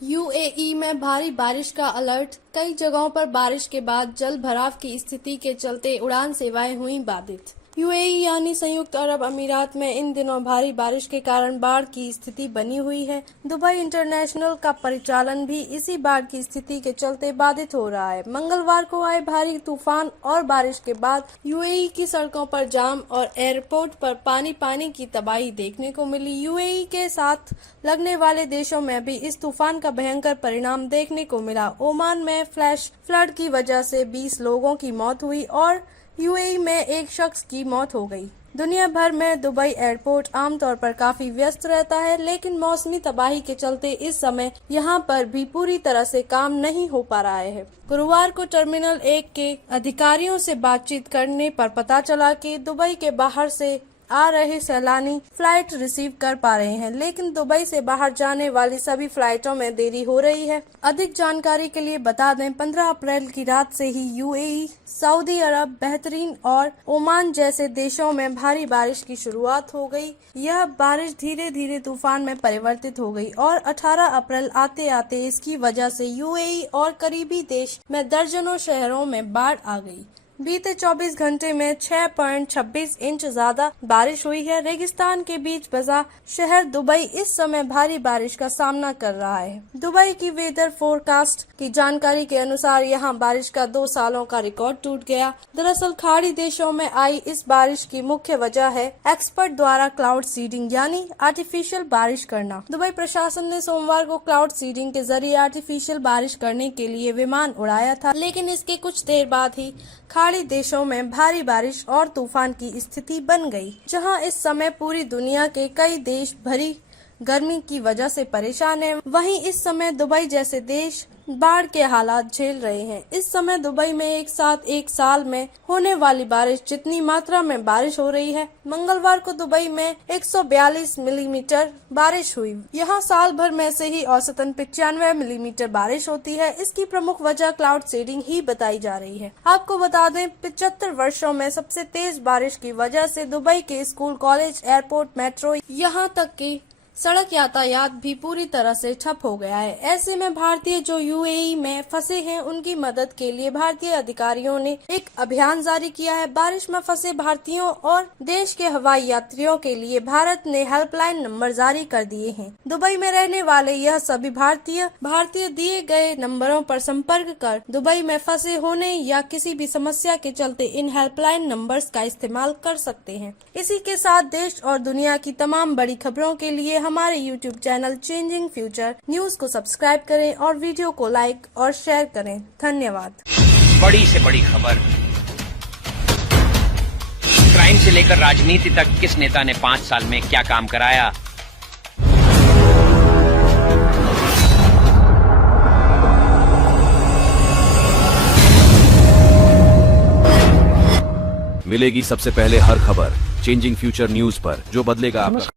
UAE में भारी बारिश का अलर्ट। कई जगहों पर बारिश के बाद जल भराव की स्थिति के चलते उड़ान सेवाएं हुई बाधित। यूएई यानी संयुक्त अरब अमीरात में इन दिनों भारी बारिश के कारण बाढ़ की स्थिति बनी हुई है। दुबई इंटरनेशनल का परिचालन भी इसी बाढ़ की स्थिति के चलते बाधित हो रहा है। मंगलवार को आए भारी तूफान और बारिश के बाद यूएई की सड़कों पर जाम और एयरपोर्ट पर पानी की तबाही देखने को मिली। यूएई के साथ लगने वाले देशों में भी इस तूफान का भयंकर परिणाम देखने को मिला। ओमान में फ्लैश फ्लड की वजह से 20 लोगों की मौत हुई और यूएई में एक शख्स की मौत हो गई। दुनिया भर में दुबई एयरपोर्ट आमतौर पर काफी व्यस्त रहता है, लेकिन मौसमी तबाही के चलते इस समय यहां पर भी पूरी तरह से काम नहीं हो पा रहा है। गुरुवार को टर्मिनल 1 के अधिकारियों से बातचीत करने पर पता चला कि दुबई के बाहर से आ रहे सैलानी फ्लाइट रिसीव कर पा रहे हैं, लेकिन दुबई से बाहर जाने वाली सभी फ्लाइटों में देरी हो रही है। अधिक जानकारी के लिए बता दें, 15 अप्रैल की रात से ही यूएई, सऊदी अरब, बहरीन और ओमान जैसे देशों में भारी बारिश की शुरुआत हो गई। यह बारिश धीरे धीरे तूफान में परिवर्तित हो गई और 18 अप्रैल आते आते इसकी वजह से यूएई और करीबी देश में दर्जनों शहरों में बाढ़ आ गई। बीते 24 घंटे में 6.26 इंच ज्यादा बारिश हुई है। रेगिस्तान के बीच बसा शहर दुबई इस समय भारी बारिश का सामना कर रहा है। दुबई की वेदर फोरकास्ट की जानकारी के अनुसार यहां बारिश का 2 सालों का रिकॉर्ड टूट गया। दरअसल खाड़ी देशों में आई इस बारिश की मुख्य वजह है एक्सपर्ट द्वारा क्लाउड सीडिंग यानी आर्टिफिशियल बारिश करना। दुबई प्रशासन ने सोमवार को क्लाउड सीडिंग के जरिए आर्टिफिशियल बारिश करने के लिए विमान उड़ाया था, लेकिन इसके कुछ देर बाद ही खाड़ी देशों में भारी बारिश और तूफान की स्थिति बन गई, जहां इस समय पूरी दुनिया के कई देश भरी गर्मी की वजह से परेशान हैं। वहीं इस समय दुबई जैसे देश बाढ़ के हालात झेल रहे हैं। इस समय दुबई में एक साथ एक साल में होने वाली बारिश जितनी मात्रा में बारिश हो रही है। मंगलवार को दुबई में 142 मिलीमीटर बारिश हुई। यहाँ साल भर में से ही औसतन 95 मिलीमीटर बारिश होती है। इसकी प्रमुख वजह क्लाउड सीडिंग ही बताई जा रही है। आपको बता दें, 75 वर्षों में सबसे तेज बारिश की वजह से दुबई के स्कूल, कॉलेज, एयरपोर्ट, मेट्रो, यहाँ तक कि सड़क यातायात भी पूरी तरह से ठप हो गया है। ऐसे में भारतीय जो यूएई में फंसे हैं, उनकी मदद के लिए भारतीय अधिकारियों ने एक अभियान जारी किया है। बारिश में फंसे भारतीयों और देश के हवाई यात्रियों के लिए भारत ने हेल्पलाइन नंबर जारी कर दिए हैं। दुबई में रहने वाले यह सभी भारतीय दिए गए नंबरों पर संपर्क कर दुबई में फंसे होने या किसी भी समस्या के चलते इन हेल्पलाइन नंबर्स का इस्तेमाल कर सकते हैं। इसी के साथ देश और दुनिया की तमाम बड़ी खबरों के लिए हमारे YouTube channel changing future news को सब्सक्राइब करें और वीडियो को लाइक और शेयर करें। धन्यवाद। बड़ी से बड़ी खबर, क्राइम से लेकर राजनीति तक किस नेता ने 5 साल में क्या काम कराया। मिलेगी सबसे पहले हर खबर चेंजिंग फ्यूचर न्यूज पर, जो बदलेगा आपका